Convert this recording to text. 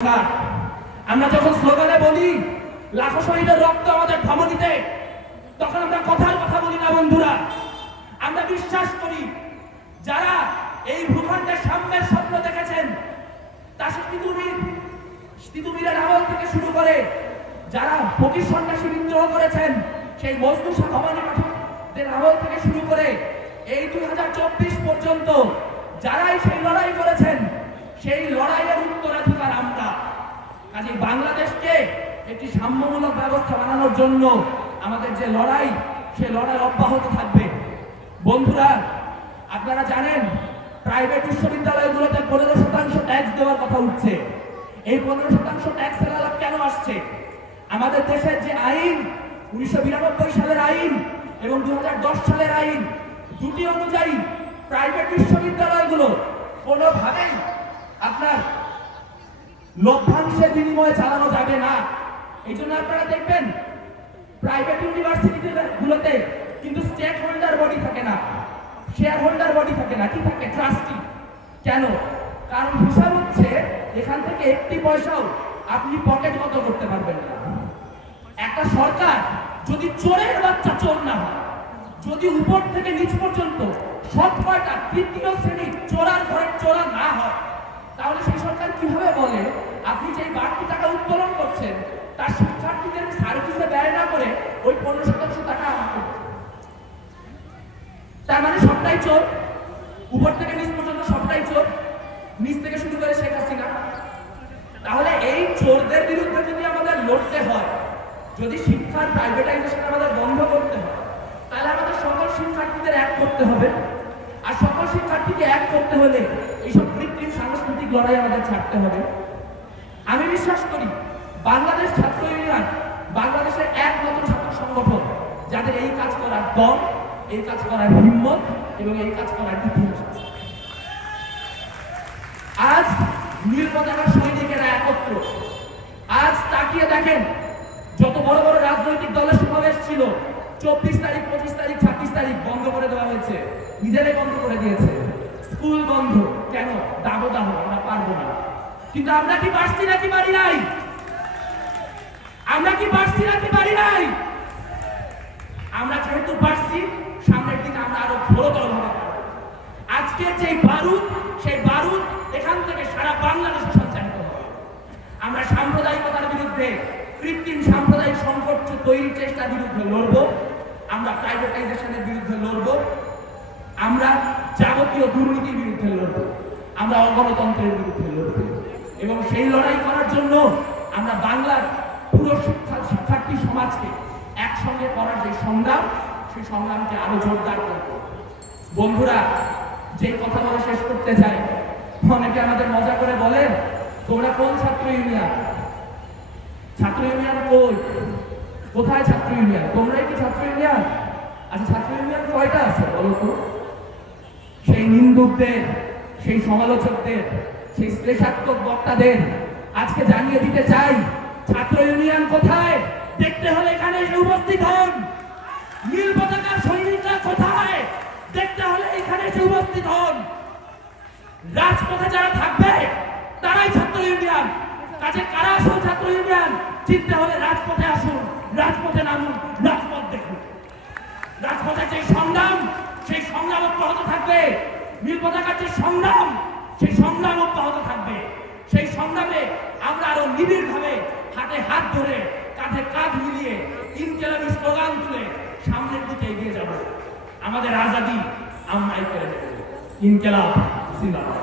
আমরা যখন স্লোগানে বলি লাখো শহীদের রক্ত আমাদের ধমনীতে, তখন আমরা কথার কথা বলি না বন্ধুরা। আমরা বিশ্বাস করি যারা এই ভূখণ্ডে সাম্যের স্বপ্ন দেখেছেন, তা তিতুমিরের আমল থেকে শুরু করে যারা ফকির সন্ন্যাসী বিদ্রোহ করেছেন, সেই মজনু শাহ ভবানী পাঠকদের আমল থেকে শুরু করে এই 2024 পর্যন্ত যারাই সেই লড়াই করেছেন, সেই লড়াইয়ের উত্তরাধিকার আমরা। কাজে বাংলাদেশকে একটি সাম্যমূলক ব্যবস্থা বানানোর জন্য আমাদের যে লড়াই, সেই লড়াই অব্যাহত থাকবে। বন্ধুরা, আপনারা জানেন প্রাইভেট বিশ্ববিদ্যালয়গুলোতে 15% ট্যাক্স দেওয়ার কথা উঠছে। এই 15% ট্যাক্সের আলাপ কেন আসছে? আমাদের দেশের যে আইন, 1992 সালের আইন এবং 2010 সালের আইন, দুটি অনুযায়ী প্রাইভেট বিশ্ববিদ্যালয়গুলো কোনোভাবেই আপনার লভ্যাংশের বিনিময়ে চালানো যাবে না। এই জন্য আপনারা দেখবেন প্রাইভেট ইউনিভার্সিটিগুলোতে কিন্তু স্টেক হোল্ডার বডি থাকে না, শেয়ার হোল্ডার বডি থাকে না, কি থাকে? ট্রাস্টি। কেন? কারণ হিসাব হচ্ছে এখান থেকে একটি পয়সাও আপনি পকেটগত করতে পারবেন না। একটা সরকার যদি চোরের বাচ্চা চোর না হয়, যদি উপর থেকে নিচ পর্যন্ত সব কয়টা তৃতীয় শ্রেণী চোরার ঘরের চোরা না হয়, তাহলে সেই সরকার কিভাবে বলে আপনি যে বাড়তি টাকা উত্তোলন করছেন তার শিক্ষার্থীদের সার্ভিসে ব্যয় না করে ওই 15% টাকা আমাকে? তার মানে সবটাই চোর, উপর থেকে নিচ পর্যন্ত সবটাই চোর, নিচ থেকে শুরু করে শেখ হাসিনা। তাহলে এই চোরদের বিরুদ্ধে যদি আমাদের লড়তে হয়, যদি শিক্ষার প্রাইভেটাইজেশন আমাদের বন্ধ করতে হয়, তাহলে আমাদের সকল শিক্ষার্থীদের এক করতে হবে। আর সকল শিক্ষার্থীকে এক করতে হলে এইসব কৃত্রিম সাংস্কৃতিক লড়াই আমাদের ছাড়তে হবে। আমি বিশ্বাস করি বাংলাদেশ ছাত্র ইউনিয়ন বাংলাদেশের একমাত্র ছাত্র সংগঠন যাদের এই কাজ করার দম, এই কাজ করার হিম্মত এবং এই কাজ করার ইতিহাস আছে। আজ নীল পতাকার সৈনিকেরা একত্র। আজ তাকিয়ে দেখেন যত বড় বড় রাজনৈতিক দলের সমাবেশ ছিল, 24 তারিখ, 25 তারিখ, 26 তারিখ বন্ধ করে দেওয়া হয়েছে, নিজেরাই বন্ধ করে দিয়েছে। স্কুল বন্ধ কেন? দাবদাহ, আমরা পারবো না। কিন্তু আমরা কি পারছি নাকি পারি নাই? আমরা কি পারছি নাকি পারি নাই? আমরা যেহেতু পারছি, সামনের দিকে আমরা আরো ঘোরতর ভাবে পারবো। আজকের যে বারুদ, সেই বারুদ এখান থেকে সারা বাংলাদেশে সঞ্চারিত হবে। আমরা সাম্প্রদায়িকতার বিরুদ্ধে, কৃত্রিম সাম্প্রদায়িক সংকট তৈরির চেষ্টার বিরুদ্ধে লড়ব, আমরা প্রাইভেটাইজেশনের বিরুদ্ধে লড়ব, আমরা যাবতীয় দুর্নীতির বিরুদ্ধে লড়ব, আমরা অগণতন্ত্রের বিরুদ্ধে লড়ব। এবং সেই লড়াই করার জন্য আমরা বাংলার পুরো শিক্ষার্থী সমাজকে একসঙ্গে করার যে সংগ্রাম, সেই সংগ্রামকে আরো জোরদার করব। বন্ধুরা, যে কথা বলে শেষ করতে চাই, অনেকে আমাদের মজা করে বলেন তোমরা কোন ছাত্র ইউনিয়ন? ছাত্র ইউনিয়ন কই? কোথায় ছাত্র ইউনিয়ন? তোমরাই কি ছাত্র ইউনিয়ন? আচ্ছা, ছাত্র ইউনিয়ন কয়টা আছে বলো তো? সেই নিন্দুকদের, সেই সমালোচকদের, সেই শ্লেষাত্মক বক্তাদের আজকে জানিয়ে দিতে চাই ছাত্র ইউনিয়ন কোথায়। দেখতে হলে এখানে এসে উপস্থিত হন। নীল পতাকার সৈনিকরা কোথায়? দেখতে হলে এখানে এসে উপস্থিত হন। রাজপথে যারা থাকবে তারাই ছাত্র ইউনিয়ন। কাজে কারা আসুন ছাত্র ইউনিয়ন? চিনতে হলে রাজপথে আসুন, রাজপথে নামুন, রাজপথ দেখুন। রাজপথে যে সংগ্রাম, সেই সংগ্রাম অব্যাহত থাকবে। নীল পতাকার যে সংগ্রাম, সেই সংগ্রাম অব্যাহত থাকবে। সেই সংগ্রামে আমরা আরো নিবিড়ভাবে হাতে হাত ধরে, কাঁধে কাঁধ মিলিয়ে ইনকিলাবী স্লোগান তুলে সামনের দিকে এগিয়ে যাব। আমাদের আজাদি আমরাই করে দেব। ইনকিলাব জিন্দাবাদ।